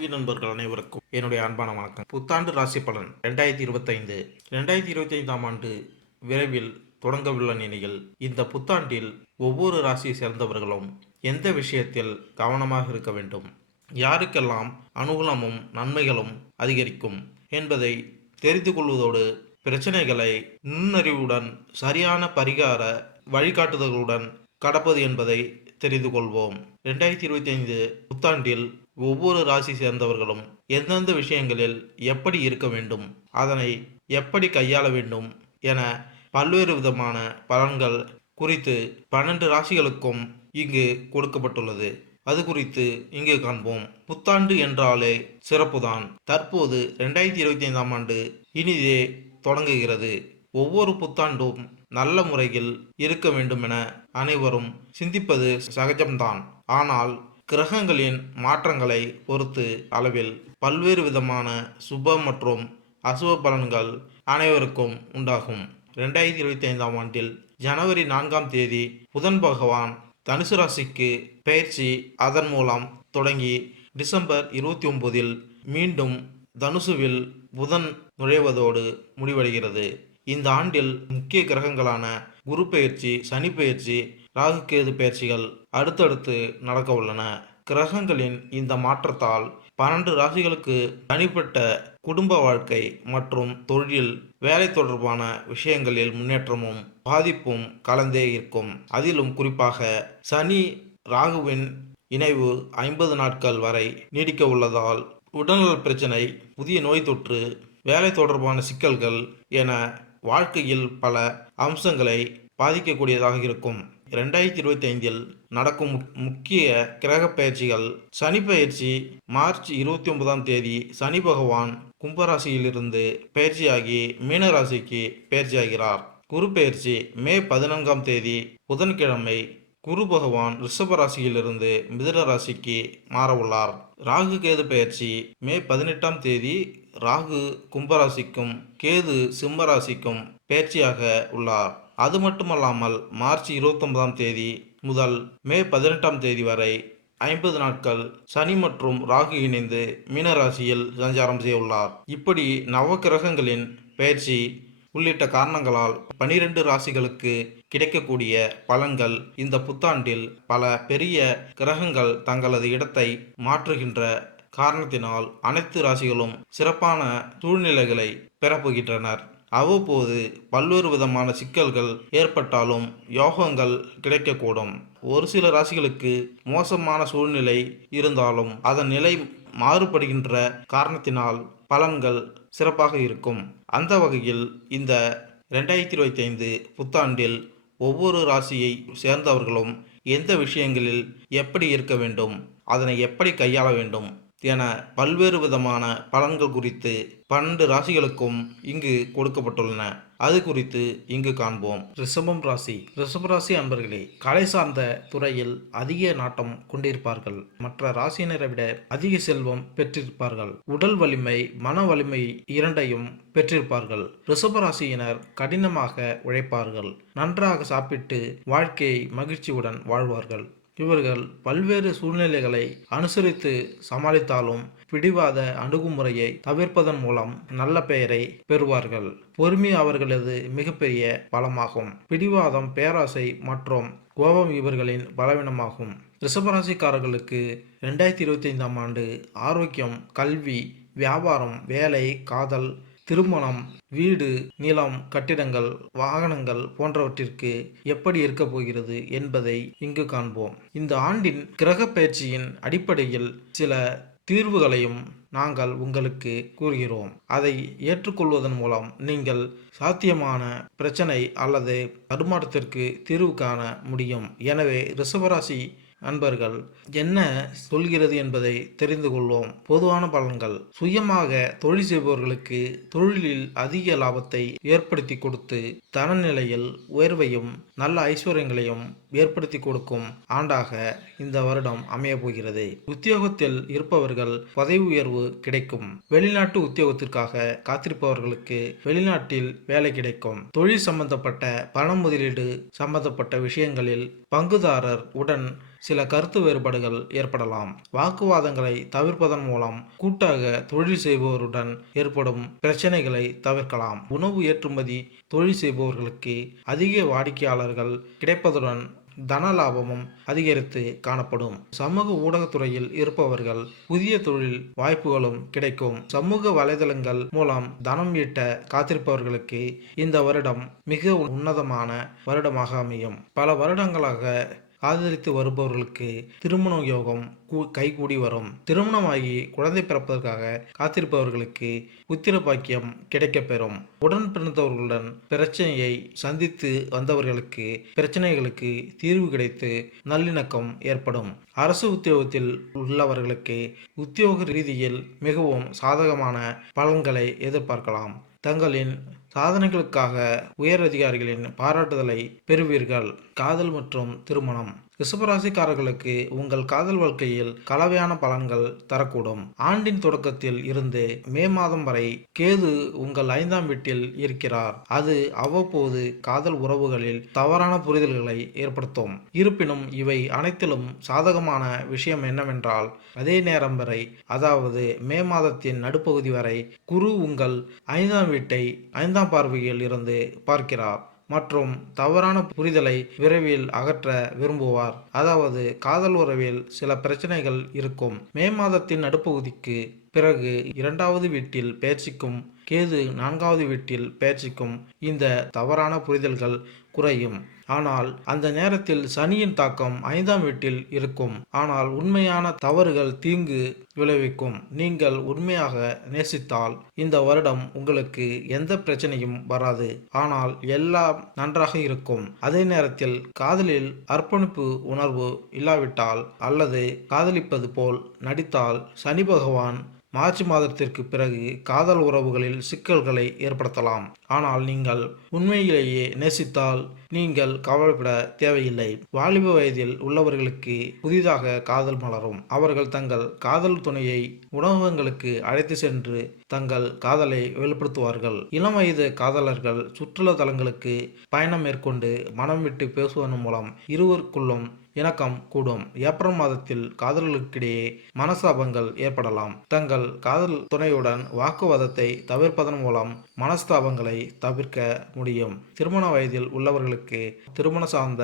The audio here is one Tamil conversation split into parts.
ஆன்மீக நண்பர்கள் அனைவருக்கும் என்னுடைய அன்பான வணக்கம். புத்தாண்டு ராசி பலன் 2025. 2025ஆம் ஆண்டு விரைவில் தொடங்கவுள்ள நிலையில் இந்த புத்தாண்டில் ஒவ்வொரு ராசியை சேர்ந்தவர்களும் எந்த விஷயத்தில் கவனமாக இருக்க வேண்டும், யாருக்கெல்லாம் அனுகூலமும் நன்மைகளும் அதிகரிக்கும் என்பதை தெரிந்து கொள்வதோடு பிரச்சனைகளை நுண்ணறிவுடன் சரியான பரிகார வழிகாட்டுதல்களுடன் கடப்பது என்பதை தெரிந்து கொள்வோம். 2025 புத்தாண்டில் ஒவ்வொரு ராசி சேர்ந்தவர்களும் எந்தெந்த விஷயங்களில் எப்படி இருக்க வேண்டும், அதனை எப்படி கையாள வேண்டும் என பல்வேறு விதமான பலன்கள் குறித்து 12 ராசிகளுக்கும் இங்கு கொடுக்கப்பட்டுள்ளது. அது குறித்து இங்கு காண்போம். புத்தாண்டு என்றாலே சிறப்புதான். தற்போது 2025ஆம் ஆண்டு இனிதே தொடங்குகிறது. ஒவ்வொரு புத்தாண்டும் நல்ல முறையில் இருக்க வேண்டும் என அனைவரும் சிந்திப்பது சகஜம்தான். ஆனால் கிரகங்களின் மாற்றங்களை பொறுத்து அளவில் பல்வேறு விதமான சுப மற்றும் அசுப பலன்கள் அனைவருக்கும் உண்டாகும். 2025ஆம் ஆண்டில் ஜனவரி 4ஆம் தேதி புதன் பகவான் தனுசு ராசிக்கு பெயர்ச்சி. அதன் மூலம் தொடங்கி டிசம்பர் 29இல் மீண்டும் தனுசுவில் புதன் நுழைவதோடு முடிவடைகிறது. இந்த ஆண்டில் முக்கிய கிரகங்களான குரு பெயர்ச்சி, சனி பெயர்ச்சி, ராகு கேது பெயர்ச்சிகள் அடுத்தடுத்து நடக்க உள்ளன. கிரகங்களின் இந்த மாற்றத்தால் 12 ராசிகளுக்கு தனிப்பட்ட குடும்ப வாழ்க்கை மற்றும் தொழில், வேலை தொடர்பான விஷயங்களில் முன்னேற்றமும் பாதிப்பும் கலந்தே இருக்கும். அதிலும் குறிப்பாக சனி ராகுவின் இணைவு 50 நாட்கள் வரை நீடிக்க உள்ளதால் உடல்நல பிரச்சனை, புதிய நோய் தொற்று, வேலை தொடர்பான சிக்கல்கள் என வாழ்க்கையில் பல அம்சங்களை பாதிக்கக்கூடியதாக இருக்கும். 2025இல் நடக்கும் முக்கிய கிரக பயிற்சிகள். சனி பயிற்சி மார்ச் 29ஆம் தேதி சனி பகவான் கும்பராசியிலிருந்து பயிற்சியாகி மீனராசிக்கு பயிற்சியாகிறார். குரு பயிற்சி மே 14ஆம் தேதி புதன்கிழமை குரு பகவான் ரிஷப ராசியிலிருந்து மிதுன ராசிக்கு மாறவுள்ளார். ராகு கேது பயிற்சி மே 18ஆம் தேதி ராகு கும்பராசிக்கும் கேது சிம்ம ராசிக்கும் பயிற்சியாக உள்ளார். அது மட்டுமல்லாமல் மார்ச் 29ஆம் தேதி முதல் மே 18ஆம் தேதி வரை 50 நாட்கள் சனி மற்றும் ராகு இணைந்து மீனராசியில் சஞ்சாரம் செய்ய உள்ளார். இப்படி நவகிரகங்களின் பயிற்சி உள்ளிட்ட காரணங்களால் 12 ராசிகளுக்கு கிடைக்கக்கூடிய பலன்கள் இந்த புத்தாண்டில் பல பெரிய கிரகங்கள் தங்களது இடத்தை மாற்றுகின்ற காரணத்தினால் அனைத்து ராசிகளும் சிறப்பான சூழ்நிலைகளை பெறப்போகின்றனர். அவ்வப்போது பல்வேறு விதமான சிக்கல்கள் ஏற்பட்டாலும் யோகங்கள் கிடைக்கக்கூடும். ஒரு சில ராசிகளுக்கு மோசமான சூழ்நிலை இருந்தாலும் அதன் நிலை மாறுபடுகின்ற காரணத்தினால் பலன்கள் சிறப்பாக இருக்கும். அந்த வகையில் இந்த 2025 புத்தாண்டில் ஒவ்வொரு ராசியை சேர்ந்தவர்களும் எந்த விஷயங்களில் எப்படி இருக்க வேண்டும், அதனை எப்படி கையாள வேண்டும் என பல்வேறு விதமான பலன்கள் குறித்து 12 ராசிகளுக்கும் இங்கு கொடுக்கப்பட்டுள்ளன. அது குறித்து இங்கு காண்போம். ரிஷபம் ராசி. ரிஷபராசி அன்பர்களே, கலை சார்ந்த துறையில் அதிக நாட்டம் கொண்டிருப்பார்கள். மற்ற ராசியினரை விட அதிக செல்வம் பெற்றிருப்பார்கள். உடல் வலிமை, மன வலிமை இரண்டையும் பெற்றிருப்பார்கள். ரிஷபராசியினர் கடினமாக உழைப்பார்கள். நன்றாக சாப்பிட்டு வாழ்க்கையை மகிழ்ச்சியுடன் வாழ்வார்கள். இவர்கள் பல்வேறு சூழ்நிலைகளை அனுசரித்து சமாளித்தாலும் பிடிவாத அணுகுமுறையை தவிர்ப்பதன் மூலம் நல்ல பெயரை பெறுவார்கள். பொறுமை அவர்களது மிகப்பெரிய பலமாகும். பிடிவாதம், பேராசை மற்றும் கோபம் இவர்களின் பலவீனமாகும். ரிஷபராசிக்காரர்களுக்கு 2025ஆம் ஆண்டு ஆரோக்கியம், கல்வி, வியாபாரம், வேலை, காதல், திருமணம், வீடு, நிலம், கட்டிடங்கள், வாகனங்கள் போன்றவற்றிற்கு எப்படி இருக்க போகிறது என்பதை இங்கு காண்போம். இந்த ஆண்டின் கிரக பயிற்சியின் அடிப்படையில் சில தீர்வுகளையும் நாங்கள் உங்களுக்கு கூறுகிறோம். அதை ஏற்றுக்கொள்வதன் மூலம் நீங்கள் சாத்தியமான பிரச்சனை அல்லது தடுமாற்றத்திற்கு தீர்வு காண முடியும். எனவே ரிஷபராசி அன்பர்கள் என்ன சொல்கிறது என்பதை தெரிந்து கொள்வோம். பொதுவான பலன்கள். சுயமாக தொழில் செய்பவர்களுக்கு தொழிலில் அதிக லாபத்தை ஏற்படுத்தி கொடுத்து தனநிலையில் உயர்வையும் நல்ல ஐஸ்வர்யங்களையும் ஏற்படுத்தி கொடுக்கும் ஆண்டாக இந்த வருடம் அமைய போகிறது. உத்தியோகத்தில் இருப்பவர்கள் பதவி உயர்வு கிடைக்கும். வெளிநாட்டு உத்தியோகத்திற்காக காத்திருப்பவர்களுக்கு வெளிநாட்டில் வேலை கிடைக்கும். தொழில் சம்பந்தப்பட்ட பண முதலீடு சம்பந்தப்பட்ட விஷயங்களில் பங்குதாரர் உடன் சில கருத்து வேறுபாடுகள் ஏற்படலாம். வாக்குவாதங்களை தவிர்ப்பதன் மூலம் கூட்டாக தொழில் செய்பவருடன் ஏற்படும் பிரச்சனைகளை தவிர்க்கலாம். உணவு ஏற்றுமதி தொழில் செய்பவர்களுக்கு அதிக வாடிக்கையாளர்கள் கிடைப்பதுடன் தன லாபமும் அதிகரித்து காணப்படும். சமூக ஊடகத்துறையில் இருப்பவர்கள் புதிய தொழில் வாய்ப்புகளும் கிடைக்கும். சமூக வலைதளங்கள் மூலம் தனம் ஈட்ட காத்திருப்பவர்களுக்கு இந்த வருடம் மிக உன்னதமான வருடமாக அமையும். பல வருடங்களாக காதலித்து வருபவர்களுக்கு திருமண யோகம் கைகூடி வரும். திருமணமாகி குழந்தை பிறப்பதற்காக காத்திருப்பவர்களுக்கு புத்திர பாக்கியம் கிடைக்கப்பெறும். உடன் பிறந்தவர்களுடன் பிரச்சனையை சந்தித்து வந்தவர்களுக்கு பிரச்சனைகளுக்கு தீர்வு கிடைத்து நல்லிணக்கம் ஏற்படும். அரசு உத்தியோகத்தில் உள்ளவர்களுக்கு உத்தியோக ரீதியில் மிகவும் சாதகமான பலன்களை எதிர்பார்க்கலாம். தங்களின் சாதனைகளுக்காக உயர் அதிகாரிகளின் பாராட்டுதலை பெறுவீர்கள். காதல் மற்றும் திருமணம். ரிஷபராசிக்காரர்களுக்கு உங்கள் காதல் வாழ்க்கையில் கலவையான பலன்கள் தரக்கூடும். ஆண்டின் தொடக்கத்தில் இருந்து மே மாதம் வரை கேது உங்கள் 5ஆம் வீட்டில் இருக்கிறார். அது அவ்வப்போது காதல் உறவுகளில் தவறான புரிதல்களை ஏற்படுத்தும். இருப்பினும் இவை அனைத்திலும் சாதகமான விஷயம் என்னவென்றால், அதே நேரம் வரை, அதாவது மே மாதத்தின் நடுப்பகுதி வரை, குரு உங்கள் 5ஆம் வீட்டை 5ஆம் பார்வையில் இருந்து பார்க்கிறார் மற்றும் தவறான புரிதலை விரைவில் அகற்ற விரும்புவார். அதாவது காதல் உறவில் சில பிரச்சனைகள் இருக்கும். மே மாதத்தின் நடுப்பகுதிக்கு பிறகு 2வது வீட்டில் பெயர்ச்சிக்கும் கேது 4வது வீட்டில் பெயர்ச்சிக்கும் இந்த தவறான புரிதல்கள் குறையும். ஆனால் அந்த நேரத்தில் சனியின் தாக்கம் 5ஆம் வீட்டில் இருக்கும். ஆனால் உண்மையான தவறுகள் தீங்கு விளைவிக்கும். நீங்கள் உண்மையாக நேசித்தால் இந்த வருடம் உங்களுக்கு எந்த பிரச்சனையும் வராது. ஆனால் எல்லாம் நன்றாக இருக்கும். அதே நேரத்தில் காதலில் அர்ப்பணிப்பு உணர்வு இல்லாவிட்டால் அல்லது காதலிப்பது போல் நடித்தால் சனி பகவான் மார்ச் மாதத்திற்கு பிறகு காதல் உறவுகளில் சிக்கல்களை ஏற்படுத்தலாம். ஆனால் நீங்கள் உண்மையிலேயே நேசித்தால் நீங்கள் கவலைப்பட தேவையில்லை. வாலிப வயதில் உள்ளவர்களுக்கு புதிதாக காதல் மலரும். அவர்கள் தங்கள் காதல் துணையை உணவகங்களுக்கு அழைத்து சென்று தங்கள் காதலை வெளிப்படுத்துவார்கள். இளம் வயது காதலர்கள் சுற்றுலா தலங்களுக்கு பயணம் மேற்கொண்டு மனம் விட்டு பேசுவதன் மூலம் இருவருக்குள்ளும் இணக்கம் கூடும். ஏப்ரல் மாதத்தில் காதலர்களுக்கிடையே மனஸ்தாபங்கள் ஏற்படலாம். தங்கள் காதல் துணையுடன் வாக்குவாதத்தை தவிர்ப்பதன் மூலம் மனஸ்தாபங்களை தவிர்க்க முடியும். திருமண வயதில் உள்ளவர்களுக்கு திருமண சார்ந்த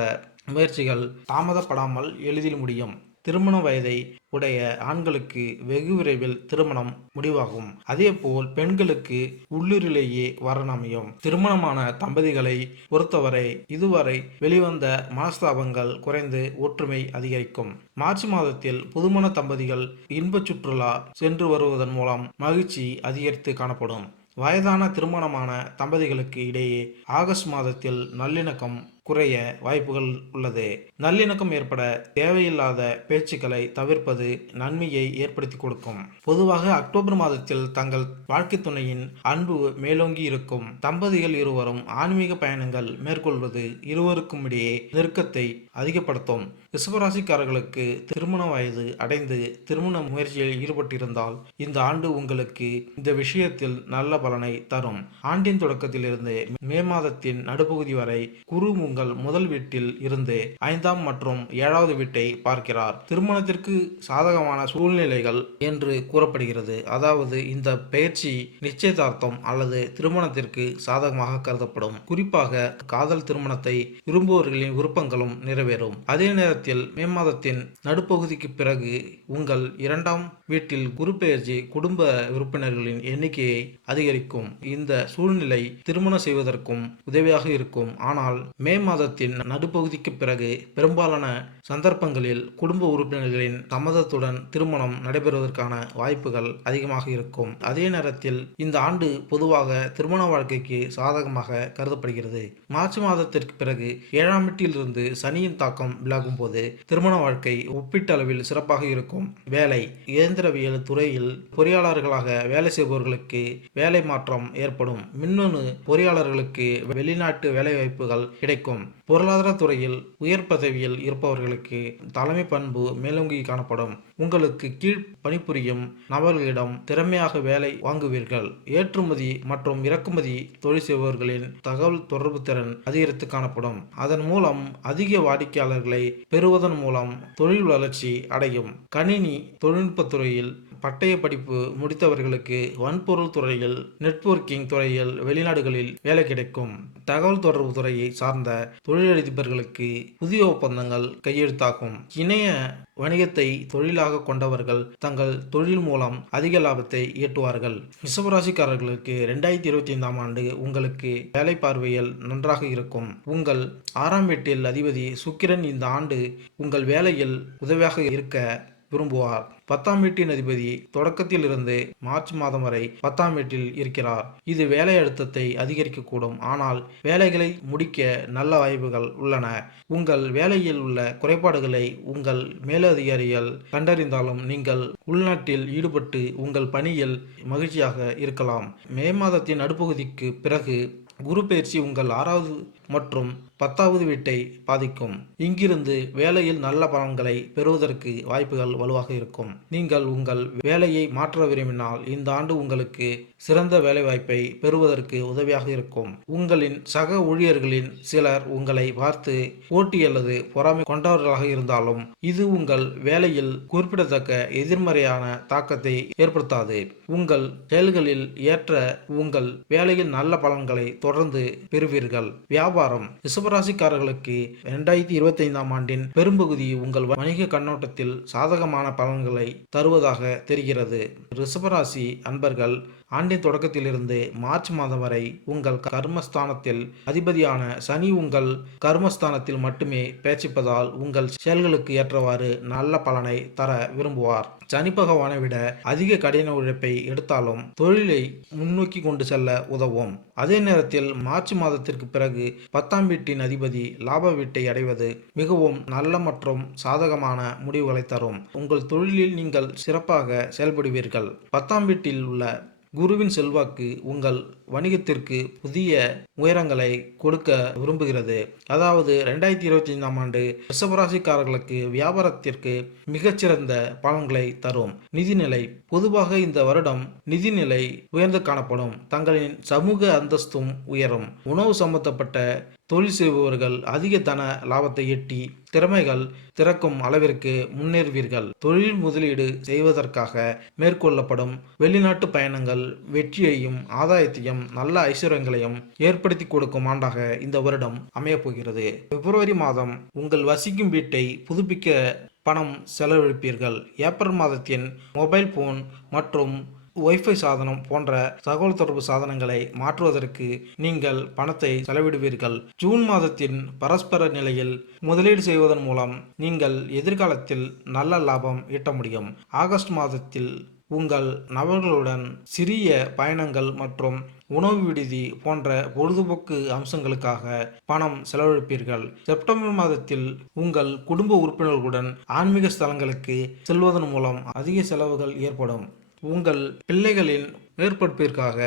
முயற்சிகள் தாமதப்படாமல் எளிதில் முடியும். திருமண வயதை உடைய ஆண்களுக்கு வெகு விரைவில் திருமணம் முடிவாகும். அதேபோல் பெண்களுக்கு உள்ளூரிலேயே வரன் அமையும். திருமணமான தம்பதிகளை பொறுத்தவரை இதுவரை வெளிவந்த மனஸ்தாபங்கள் குறைந்து ஒற்றுமை அதிகரிக்கும். மார்ச் மாதத்தில் புதுமண தம்பதிகள் இன்ப சுற்றுலா சென்று வருவதன் மூலம் மகிழ்ச்சி அதிகரித்து காணப்படும். வயதான திருமணமான தம்பதிகளுக்கு இடையே ஆகஸ்ட் மாதத்தில் நல்லிணக்கம் குறைய வாய்ப்புகள் உள்ளது. நல்லிணக்கம் ஏற்பட தேவையில்லாத பேச்சுக்களை தவிர்ப்பது நன்மையை ஏற்படுத்தி கொடுக்கும். பொதுவாக அக்டோபர் மாதத்தில் தங்கள் வாழ்க்கை துணையின் அன்பு மேலோங்கி இருக்கும். தம்பதிகள் இருவரும் ஆன்மீக பயணங்கள் மேற்கொள்வது இருவருக்கும் இடையே நெருக்கத்தை அதிகப்படுத்தும். ரிஷபராசிக்காரர்களுக்கு திருமண வயது அடைந்து திருமண முயற்சியில் ஈடுபட்டிருந்தால் இந்த ஆண்டு உங்களுக்கு இந்த விஷயத்தில் நல்ல பலனை தரும். ஆண்டின் தொடக்கத்திலிருந்து மே மாதத்தின் நடுப்பகுதி வரை குரு உங்கள் முதல் வீட்டில் இருந்து 5ஆம் மற்றும் 7வது வீட்டை பார்க்கிறார். திருமணத்திற்கு சாதகமான சூழ்நிலைகள் என்று கூறப்படுகிறது. அதாவது இந்த பெயர்ச்சி நிச்சயதார்த்தம் அல்லது திருமணத்திற்கு சாதகமாக கருதப்படும். குறிப்பாக காதல் திருமணத்தை விரும்புவர்களின் விருப்பங்களும் நிறைவேறும். அதே நேரத்தில் மே மாதத்தின் நடுப்பகுதிக்கு பிறகு உங்கள் 2ஆம் வீட்டில் குரு பெயர்ச்சி குடும்ப உறுப்பினர்களின் எண்ணிக்கையை அதிகரிக்கும். இந்த சூழ்நிலை திருமணம் செய்வதற்கும் உதவியாக இருக்கும். ஆனால் மே மாதத்தின் நடுப்பகுதிக்கு பிறகு பெரும்பாலான சந்தர்ப்பங்களில் குடும்ப உறுப்பினர்களின் சம்மதத்துடன் திருமணம் நடைபெறுவதற்கான வாய்ப்புகள் அதிகமாக இருக்கும். அதே நேரத்தில் இந்த ஆண்டு பொதுவாக திருமண வாழ்க்கைக்கு சாதகமாக கருதப்படுகிறது. மார்ச் மாதத்திற்கு பிறகு 7ஆம் வீட்டிலிருந்து சனியின் தாக்கம் விலகும் போது திருமண வாழ்க்கை ஒப்பீட்டளவில் சிறப்பாக இருக்கும். வேலை இயந்திரவியல் துறையில் பொறியாளர்களாக வேலை செய்பவர்களுக்கு வேலை மாற்றம் ஏற்படும். மின்னணு பொறியாளர்களுக்கு வெளிநாட்டு வேலைவாய்ப்புகள் கிடைக்கும். அதிகரிக்கும். பொருளாதார துறையில் உயர் பதவியில் இருப்பவர்களுக்கு தலைமை பண்பு மேலோங்கி காணப்படும். உங்களுக்கு கீழ் பணிபுரியும் நபர்களிடம் திறமையாக வேலை வாங்குவீர்கள். ஏற்றுமதி மற்றும் இறக்குமதி தொழில் செய்பவர்களின் தகவல் தொடர்பு திறன் அதிகரித்து காணப்படும். அதன் மூலம் அதிக வாடிக்கையாளர்களை பெறுவதன் மூலம் தொழில் வளர்ச்சி அடையும். கணினி தொழில்நுட்பத் துறையில் பட்டய படிப்பு முடித்தவர்களுக்கு வன்பொருள் துறையில், நெட்வொர்க்கிங் துறையில் வெளிநாடுகளில் வேலை கிடைக்கும். தகவல் தொடர்பு துறையை சார்ந்த தொழிலதிபர்களுக்கு புதிய ஒப்பந்தங்கள் கையெழுத்தாகும். இணைய வணிகத்தை தொழிலாக கொண்டவர்கள் தங்கள் தொழில் மூலம் அதிக லாபத்தை ஈட்டுவார்கள். ரிஷபராசிக்காரர்களுக்கு 2025ஆம் ஆண்டு உங்களுக்கு வேலை பார்வையில் நன்றாக இருக்கும். உங்கள் 6ஆம் வீட்டில் அதிபதி சுக்கிரன் இந்த ஆண்டு உங்கள் வேலையில் உதவியாக இருக்க விரும்புவார். 10ஆம் வீட்டின் அதிபதி தொடக்கத்தில் இருந்து மார்ச் மாதம் வரை 10ஆம் வீட்டில் இருக்கிறார். இது வேலை அழுத்தத்தை அதிகரிக்கக்கூடும். ஆனால் வேலைகளை முடிக்க நல்ல வாய்ப்புகள் உள்ளன. உங்கள் வேலையில் உள்ள குறைபாடுகளை உங்கள் மேலதிகாரிகள் கண்டறிந்தாலும் நீங்கள் உள்நாட்டில் ஈடுபட்டு உங்கள் பணியில் மகிழ்ச்சியாக இருக்கலாம். மே மாதத்தின் நடுப்பகுதிக்கு பிறகு குரு பயிற்சி உங்கள் 6வது மற்றும் 10வது வீட்டை பாதிக்கும். இங்கிருந்து வேலையில் நல்ல பலன்களை பெறுவதற்கு வாய்ப்புகள் வலுவாக இருக்கும். நீங்கள் உங்கள் வேலையை மாற்ற விரும்பினால் இந்த ஆண்டு உங்களுக்கு சிறந்த வேலைவாய்ப்பை பெறுவதற்கு உதவியாக இருக்கும். உங்களின் சக ஊழியர்களின் சிலர் உங்களை பார்த்து போட்டி அல்லது பொறாமை கொண்டவர்களாக இருந்தாலும் இது உங்கள் வேலையில் குறிப்பிடத்தக்க எதிர்மறையான தாக்கத்தை ஏற்படுத்தாது. உங்கள் செயல்களில் ஏற்ற உங்கள் வேலையில் நல்ல பலன்களை தொடர்ந்து பெறுவீர்கள். வியாபாரம் ரிஷபராசிக்காரர்களுக்கு 2025ஆம் ஆண்டின் பெரும்பகுதி உங்கள் வணிக கண்ணோட்டத்தில் சாதகமான பலன்களை தருவதாக தெரிகிறது. ரிஷபராசி அன்பர்கள் ஆண்டின் தொடக்கத்திலிருந்து மார்ச் மாதம் வரை உங்கள் கர்மஸ்தானத்தில் அதிபதியான சனி உங்கள் கர்மஸ்தானத்தில் மட்டுமே பேச்சிப்பதால் உங்கள் செயல்களுக்கு ஏற்றவாறு நல்ல பலனை தர விரும்புவார். சனி பகவானை விட அதிக கடின உழைப்பை எடுத்தாலும் தொழிலை முன்னோக்கி கொண்டு செல்ல உதவும். அதே நேரத்தில் மார்ச் மாதத்திற்கு பிறகு 10ஆம் வீட்டின் அதிபதி லாப வீட்டை அடைவது மிகவும் நல்ல மற்றும் சாதகமான முடிவுகளை தரும். உங்கள் தொழிலில் நீங்கள் சிறப்பாக செயல்படுவீர்கள். 10ஆம் வீட்டில் உள்ள குருவின் செல்வாக்கு உங்கள் வணிகத்திற்கு புதிய உயரங்களை கொடுக்க விரும்புகிறது. அதாவது 2025ஆம் ஆண்டு ரிஷபராசிக்காரர்களுக்கு வியாபாரத்திற்கு மிகச்சிறந்த பலன்களை தரும். நிதிநிலை பொதுவாக இந்த வருடம் நிதிநிலை உயர்ந்து காணப்படும். தங்களின் சமூக அந்தஸ்தும் உயரும். உணவு சம்பந்தப்பட்ட தொழில் செய்பவர்கள் அதிக தன லாபத்தை ஈட்டி திறமைகள் திறக்கும் அளவிற்கு முன்னேறுவீர்கள். தொழில் முதலீடு செய்வதற்காக மேற்கொள்ளப்படும் வெளிநாட்டு பயணங்கள் வெற்றியையும் ஆதாயத்தையும் நல்ல ஐஸ்வர்யங்களையும் ஏற்படுத்தி கொடுக்கும் ஆண்டாக இந்த வருடம் அமையப்போகிறது. பிப்ரவரி மாதம் உங்கள் வசிக்கும் வீட்டை புதுப்பிக்க பணம் செலவழிப்பீர்கள். ஏப்ரல் மாதத்தின் மொபைல் போன் மற்றும் வைஃபை சாதனம் போன்ற தகவல் தொடர்பு சாதனங்களை மாற்றுவதற்கு நீங்கள் பணத்தை செலவிடுவீர்கள். ஜூன் மாதத்தின் பரஸ்பர நிலையில் முதலீடு செய்வதன் மூலம் நீங்கள் எதிர்காலத்தில் நல்ல லாபம் ஈட்ட முடியும். ஆகஸ்ட் மாதத்தில் உங்கள் நபர்களுடன் சிறிய பயணங்கள் மற்றும் உணவு விடுதி போன்ற பொழுதுபோக்கு அம்சங்களுக்காக பணம் செலவழிப்பீர்கள். செப்டம்பர் மாதத்தில் உங்கள் குடும்ப உறுப்பினர்களுடன் ஆன்மீக ஸ்தலங்களுக்கு செல்வதன் மூலம் அதிக செலவுகள் ஏற்படும். உங்கள் பிள்ளைகளின் மேற்படிப்பிற்காக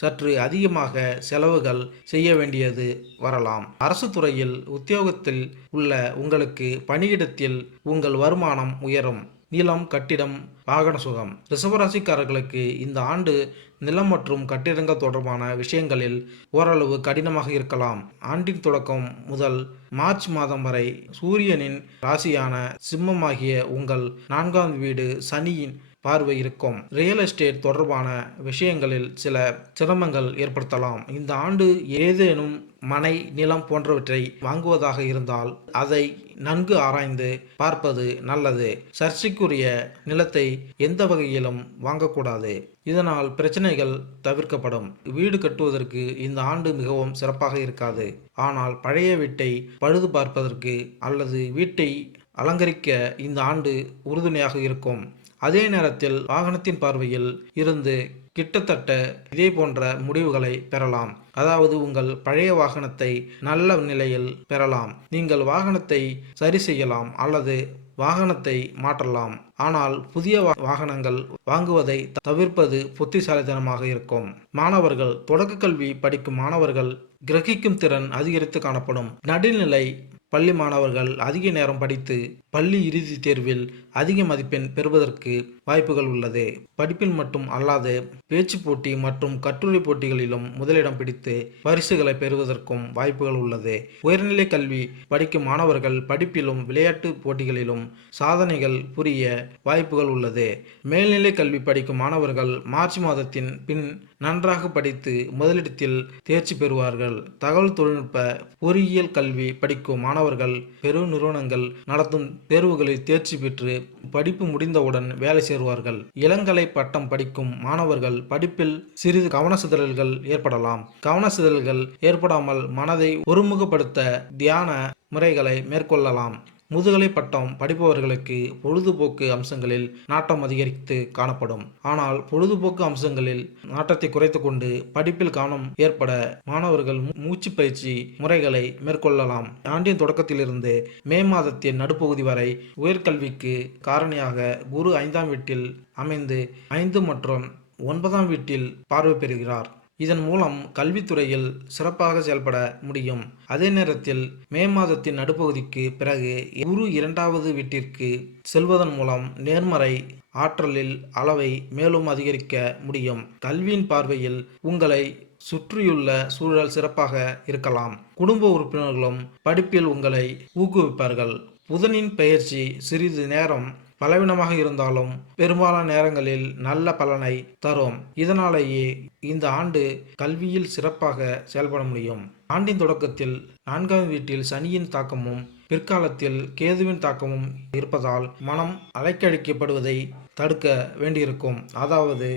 சற்று அதிகமாக செலவுகள் செய்ய வேண்டியது வரலாம். அரசு துறையில் உத்தியோகத்தில் உள்ள உங்களுக்கு பணியிடத்தில் உங்கள் வருமானம் உயரும். நிலம், கட்டிடம், வாகன சுகம். ரிஷபராசிக்காரர்களுக்கு இந்த ஆண்டு நிலம் மற்றும் கட்டிடங்கள் தொடர்பான விஷயங்களில் ஓரளவு கடினமாக இருக்கலாம். ஆண்டின் தொடக்கம் முதல் மார்ச் மாதம் வரை சூரியனின் ராசியான சிம்மமாகிய உங்கள் 4ஆம் வீடு சனியின் பார்வை இருக்கும். ரியல் எஸ்டேட் தொடர்பான விஷயங்களில் சில சிரமங்கள் ஏற்படுத்தலாம். இந்த ஆண்டு ஏதேனும் மனை, நிலம் போன்றவற்றை வாங்குவதாக இருந்தால் அதை நன்கு ஆராய்ந்து பார்ப்பது நல்லது. சர்ச்சைக்குரிய நிலத்தை எந்த வகையிலும் வாங்கக்கூடாது. இதனால் பிரச்சனைகள் தவிர்க்கப்படும். வீடு கட்டுவதற்கு இந்த ஆண்டு மிகவும் சிறப்பாக இருக்காது. ஆனால் பழைய வீட்டை பழுது பார்ப்பதற்கு அல்லது வீட்டை அலங்கரிக்க இந்த ஆண்டு உறுதுணையாக இருக்கும். அதே நேரத்தில் வாகனத்தின் பார்வையில் இருந்து கிட்டத்தட்ட இதே போன்ற முடிவுகளை பெறலாம். அதாவது உங்கள் பழைய வாகனத்தை நல்ல நிலையில் பெறலாம். நீங்கள் வாகனத்தை சரி செய்யலாம் அல்லது வாகனத்தை மாற்றலாம். ஆனால் புதிய வாகனங்கள் வாங்குவதை தவிர்ப்பது புத்திசாலித்தனமாக இருக்கும். மாணவர்கள் தொடக்க கல்வி படிக்கும் மாணவர்கள் கிரகிக்கும் திறன் அதிகரித்து காணப்படும். நடுநிலை பள்ளி மாணவர்கள் அதிக நேரம் படித்து பள்ளி இறுதித் தேர்வில் அதிக மதிப்பெண் பெறுவதற்கு வாய்ப்புகள் உள்ளது. படிப்பில் மட்டும் அல்லாது பேச்சு போட்டி மற்றும் கட்டுரை போட்டிகளிலும் முதலிடம் பிடித்து பரிசுகளை பெறுவதற்கும் வாய்ப்புகள் உள்ளது. உயர்நிலை கல்வி படிக்கும் மாணவர்கள் படிப்பிலும் விளையாட்டு போட்டிகளிலும் சாதனைகள் புரிய வாய்ப்புகள் உள்ளது. மேல்நிலை கல்வி படிக்கும் மாணவர்கள் மார்ச் மாதத்தின் பின் நன்றாக படித்து முதலிடத்தில் தேர்ச்சி பெறுவார்கள். தகவல் தொழில்நுட்ப பொறியியல் கல்வி படிக்கும் மாணவர்கள் பெரு நிறுவனங்கள் நடத்தும் தேர்வுகளில் தேர்ச்சி பெற்று படிப்பு முடிந்தவுடன் வேலை சேருவார்கள். இளங்கலை பட்டம் படிக்கும் மாணவர்கள் படிப்பில் சிறிது கவனச்சிதறல்கள் ஏற்படலாம். கவனச்சிதறல்கள் ஏற்படாமல் மனதை ஒருமுகப்படுத்த தியான முறைகளை மேற்கொள்ளலாம். முதுகலை பட்டம் படிப்பவர்களுக்கு பொழுதுபோக்கு அம்சங்களில் நாட்டம் அதிகரித்து காணப்படும். ஆனால் பொழுதுபோக்கு அம்சங்களில் நாட்டத்தை குறைத்து கொண்டு படிப்பில் கவனம் ஏற்பட மாணவர்கள் மூச்சு பயிற்சி முறைகளை மேற்கொள்ளலாம். ஆண்டின் தொடக்கத்திலிருந்து மே மாதத்தின் நடுப்பகுதி வரை உயர்கல்விக்கு காரணியாக குரு 5ஆம் வீட்டில் அமைந்து 5 மற்றும் 9ஆம் வீட்டில் பார்வை பெறுகிறார். இதன் மூலம் கல்வித்துறையில் சிறப்பாக செயல்பட முடியும். அதே நேரத்தில் மே மாதத்தின் நடுப்பகுதிக்கு பிறகு குரு 2வது வீட்டிற்கு செல்வதன் மூலம் நேர்மறை ஆற்றலில் அளவை மேலும் அதிகரிக்க முடியும். கல்வியின் பார்வையில் உங்களை சுற்றியுள்ள சூழல் சிறப்பாக இருக்கலாம். குடும்ப உறுப்பினர்களும் படிப்பில் உங்களை ஊக்குவிப்பார்கள். புதனின் பெயர்ச்சி சிறிது நேரம் பலவீனமாக இருந்தாலும் பெரும்பாலான நேரங்களில் நல்ல பலனை தரும். இதனாலேயே இந்த ஆண்டு கல்வியில் சிறப்பாக செயல்பட முடியும். ஆண்டின் தொடக்கத்தில் 4ஆம் வீட்டில் சனியின் தாக்கமும் பிற்காலத்தில் கேதுவின் தாக்கமும் இருப்பதால் மனம் அலைக்கழிக்கப்படுவதை தடுக்க வேண்டியிருக்கும். அதாவது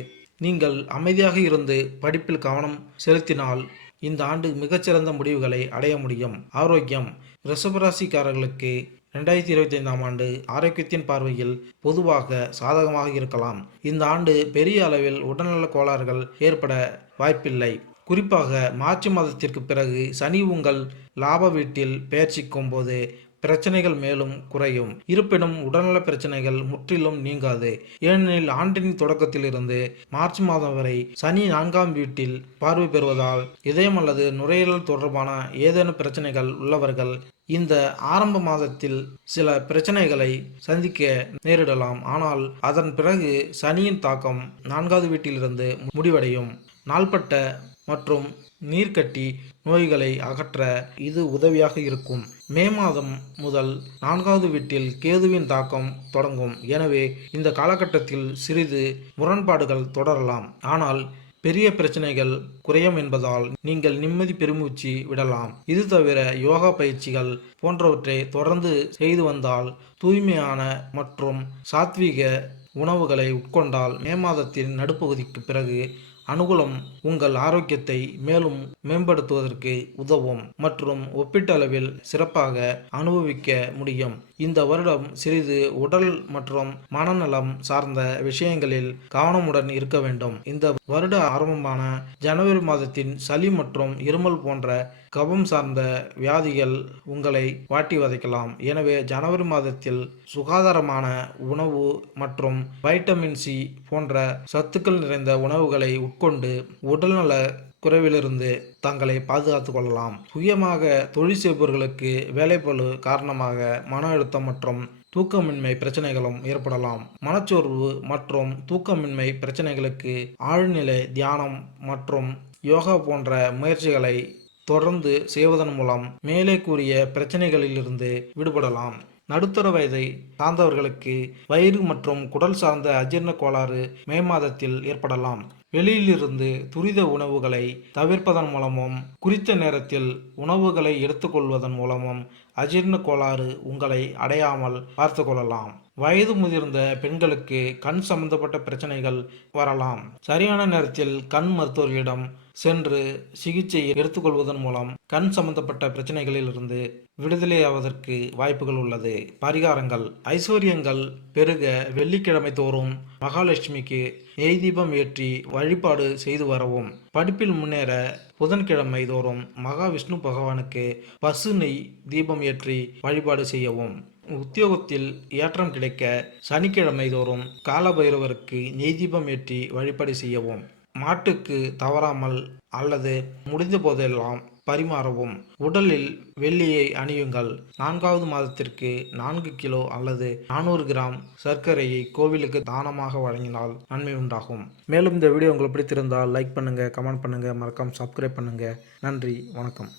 நீங்கள் அமைதியாக இருந்து படிப்பில் கவனம் செலுத்தினால் இந்த ஆண்டு மிகச்சிறந்த முடிவுகளை அடைய முடியும். ஆரோக்கியம் ரிஷபராசிக்காரர்களுக்கு 2025ஆம் ஆண்டு ஆரோக்கியத்தின் பார்வையில் பொதுவாக சாதகமாக இருக்கலாம். இந்த ஆண்டு பெரிய அளவில் உடல்நல கோளாறுகள் ஏற்பட வாய்ப்பில்லை. குறிப்பாக மார்ச் மாதத்திற்கு பிறகு சனி உங்கள் லாப வீட்டில் பெயர்ச்சிக்கும் போது பிரச்சனைகள் மேலும் குறையும். இருப்பினும் உடல்நல பிரச்சனைகள் முற்றிலும் நீங்காது. ஏனெனில் ஆண்டின் தொடக்கத்திலிருந்து மார்ச் மாதம் வரை சனி 4ஆம் வீட்டில் பார்வை பெறுவதால் இதயம் அல்லது நுரையீரல் தொடர்பான ஏதேனும் பிரச்சனைகள் உள்ளவர்கள் இந்த ஆரம்ப மாதத்தில் சில பிரச்சனைகளை சந்திக்க நேரிடலாம். ஆனால் அதன் பிறகு சனியின் தாக்கம் 4வது வீட்டிலிருந்து முடிவடையும். நாள்பட்ட மற்றும் நீர்க்கட்டி நோய்களை அகற்ற இது உதவியாக இருக்கும். மே மாதம் முதல் 4வது வீட்டில் கேதுவின் தாக்கம் தொடங்கும். எனவே இந்த காலகட்டத்தில் சிறிது முரண்பாடுகள் தொடரலாம். ஆனால் பெரிய பிரச்சனைகள் குறையும் என்பதால் நீங்கள் நிம்மதி பெருமூச்சு விடலாம். இது தவிர யோகா பயிற்சிகள் போன்றவற்றை தொடர்ந்து செய்து வந்தால் தூய்மையான மற்றும் சாத்வீக உணவுகளை உட்கொண்டால் மே மாதத்தின் நடுப்பகுதிக்கு பிறகு அனுகூலம் உங்கள் ஆரோக்கியத்தை மேலும் மேம்படுத்துவதற்கு உதவும் மற்றும் ஒப்பீட்டளவில் சிறப்பாக அனுபவிக்க முடியும். இந்த வருடம் சிறிது உடல் மற்றும் மனநலம் சார்ந்த விஷயங்களில் கவனமுடன் இருக்க வேண்டும். இந்த வருட ஆரம்பமான ஜனவரி மாதத்தின் சளி மற்றும் இருமல் போன்ற கபம் சார்ந்த வியாதிகள் உங்களை வாட்டி வதைக்கலாம். எனவே ஜனவரி மாதத்தில் சுகாதாரமான உணவு மற்றும் வைட்டமின் சி போன்ற சத்துக்கள் நிறைந்த உணவுகளை உட்கொண்டு உடல்நல குறைவிலிருந்து தங்களை பாதுகாத்துக் கொள்ளலாம். சுயமாக தொழில் செய்பவர்களுக்கு வேலைப்பளு காரணமாக மன அழுத்தம் மற்றும் தூக்கமின்மை பிரச்சனைகளும் ஏற்படலாம். மனச்சோர்வு மற்றும் தூக்கமின்மை பிரச்சனைகளுக்கு ஆழ்நிலை தியானம் மற்றும் யோகா போன்ற முயற்சிகளை தொடர்ந்து செய்வதன் மூலம் மேலே கூறிய பிரச்சனைகளிலிருந்து விடுபடலாம். நடுத்தர வயதை சார்ந்தவர்களுக்கு வயிறு மற்றும் குடல் சார்ந்த அஜீரண கோளாறு மே மாதத்தில் ஏற்படலாம். வெளியிலிருந்து துரித உணவுகளை தவிர்ப்பதன் மூலமும் குறித்த நேரத்தில் உணவுகளை எடுத்துக்கொள்வதன் மூலமும் அஜீரண கோளாறு உங்களை அடையாமல் பார்த்து கொள்ளலாம். வயது முதிர்ந்த பெண்களுக்கு கண் சம்பந்தப்பட்ட பிரச்சனைகள் வரலாம். சரியான நேரத்தில் கண் மருத்துவர்களிடம் சென்று சிகிச்சை எடுத்துக்கொள்வதன் மூலம் கண் சம்பந்தப்பட்ட பிரச்சனைகளில் இருந்து விடுதலையாவதற்கு வாய்ப்புகள் உள்ளது. பரிகாரங்கள் ஐஸ்வர்யங்கள் பெருக வெள்ளிக்கிழமை தோறும் மகாலட்சுமிக்கு நெய் தீபம் ஏற்றி வழிபாடு செய்து வரவும். படிப்பில் முன்னேற புதன்கிழமை தோறும் மகாவிஷ்ணு பகவானுக்கு பசு நெய் தீபம் ஏற்றி வழிபாடு செய்யவும். உத்தியோகத்தில் ஏற்றம் கிடைக்க சனிக்கிழமை தோறும் காலபைரவருக்கு நெய் தீபம் ஏற்றி வழிபாடு செய்யவும். மாட்டுக்கு தவறாமல் அல்லது முடிந்த போதெல்லாம் பரிமாறவும். உடலில் வெள்ளியை அணியுங்கள். 4வது மாதத்திற்கு 4 கிலோ அல்லது 400 கிராம் சர்க்கரையை கோவிலுக்கு தானமாக வழங்கினால் நன்மை உண்டாகும். மேலும் இந்த வீடியோ உங்களுக்கு பிடித்திருந்தால் லைக் பண்ணுங்க, கமெண்ட் பண்ணுங்க, மறக்காம சப்ஸ்கிரைப் பண்ணுங்க. நன்றி, வணக்கம்.